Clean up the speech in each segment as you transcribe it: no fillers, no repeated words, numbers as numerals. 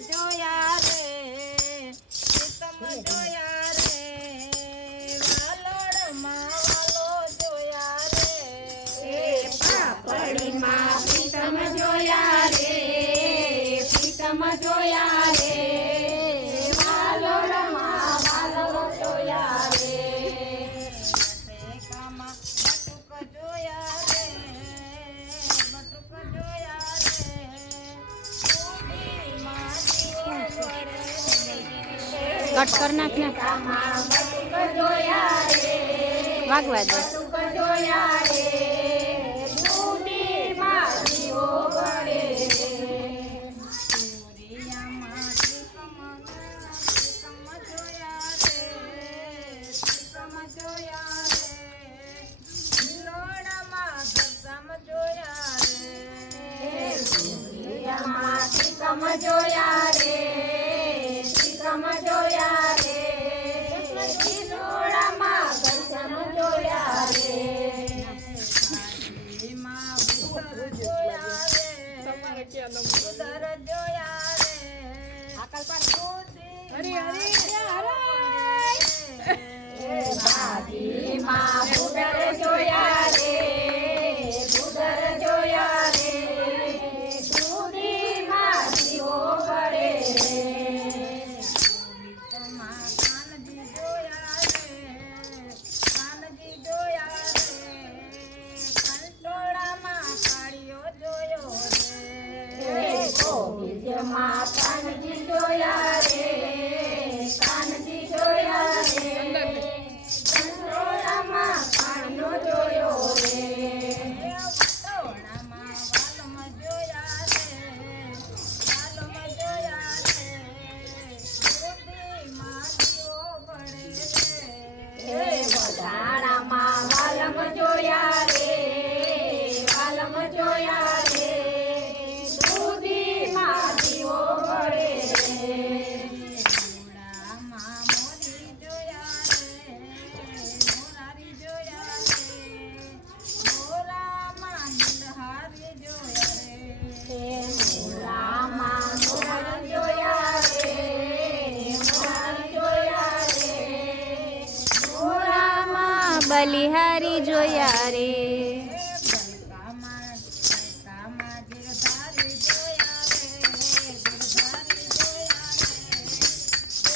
જોયા રે પ્રીતમ જોયા રે વાલોડમાં વાલો જોયા રે પાપડીમાં પ્રીતમ જોયા રે પ્રીતમ જોયા રે વાલોડમાં વાલો જોયા રે બટેકામાં બટુક જોયા રે બટુક જોયા રે ઉડીમાં જીવો વળે કટ કર નાખ ને બટુક જોયા રે વાગવા દે બટુક જોયા રે દૂધીમાં જીવો વળે સૂર્યામાં ત્રિકમ જોયા રે ત્રિકમ જોયા રે લોડામાં ઘરસામ જોયા રે સૂર્યમાં ત્રિકમ જોયા રે ત્રિકમ જોયા રે લોડામાં ઘરસમ જોયા રે એમાં ઉદર જોયા રે ઉદર જોયા રે બાજીમાં બુદર જોયા રે બુદર જોયા રે દૂધીમાં જીવો વળે ગોવિંદમાં કાનજી જોયા રે કાનજી જોયા રે કંટોળામાં કાળિયો જોયો રે ગોવિંદમાં કાનજી જોયા રે કાનજી જોયા રે કંટ્રોળામાં કાનો જોયો રે વટોળામાં વાલમ જોયા રે વાલમ જોયા રે બુદ્ધિમાં જીવો વળે રે વટાણામાં વાલમ જોયા રે વાલમ જોયા રે દૂધીમાં જીવો વળે રે મોડામાં મોરી જોયા રે મોરારી જોયા રે મોરામાં નીલહારી જોયા રે મોરામાં મોર જોયા રે મોર જોયા રે મોરામાં બલિહારી જોયા રે કામાં જીરધારી જોયા રે જીરધારી જોયા રે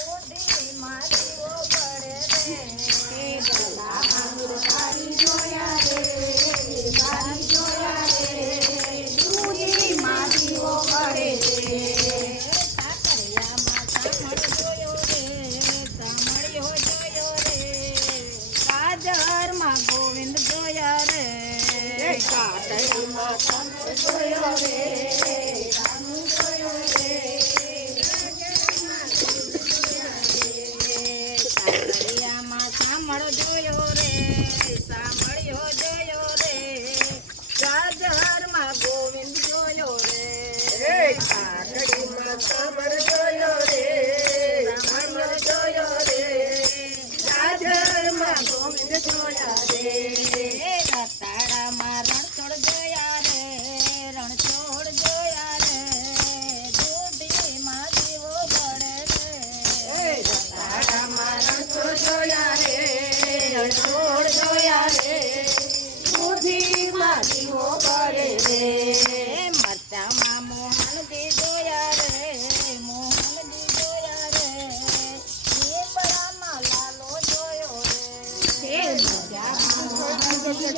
બુદ્ધિમાં જીવો પડે રે મોરધારી જોયા રે મોરધારી જોયા રે દૂધીમાં જીવો વળે રે કાકરિયામાં સામળ જોયો રે સામળિયો જોયો રે કાજરમાં ગોવિંદ જોયા રે કાતડીમાં કાનો જોયો રે કાનો જોયો રે કાકરિયામાં સામળ જોયો રે સામળિયો જોયો રે કાજરમાં ગોવિંદ જોયો રે કાકડીમાં સામળ જોયો રે સામળ જોયો રે ગાજરમાં ગોવિંદ જોયા રે રતાડામાં રણછોડ જોયા રે રણછોડ જોયા રે દૂધીમાં જીવો પડે રે તારામાં રણછોડ જોયા રે રણછોડ જોયા રે દૂધીમાં જીવો વળે રે મરચામાં મોહનજી જોયા રે મોહનજી જોયા રે લીમડામાં લાલો જોયો રે હે મજામાં મોહનજી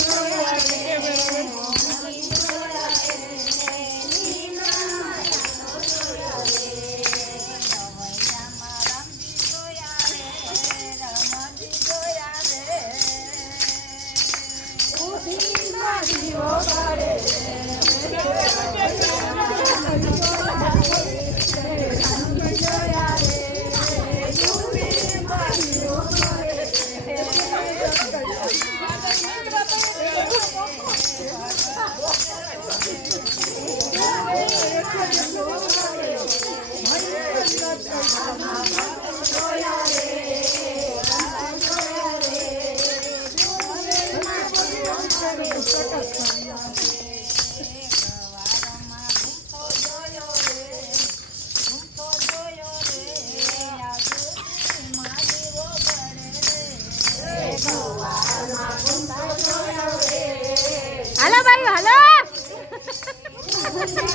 ભૂલે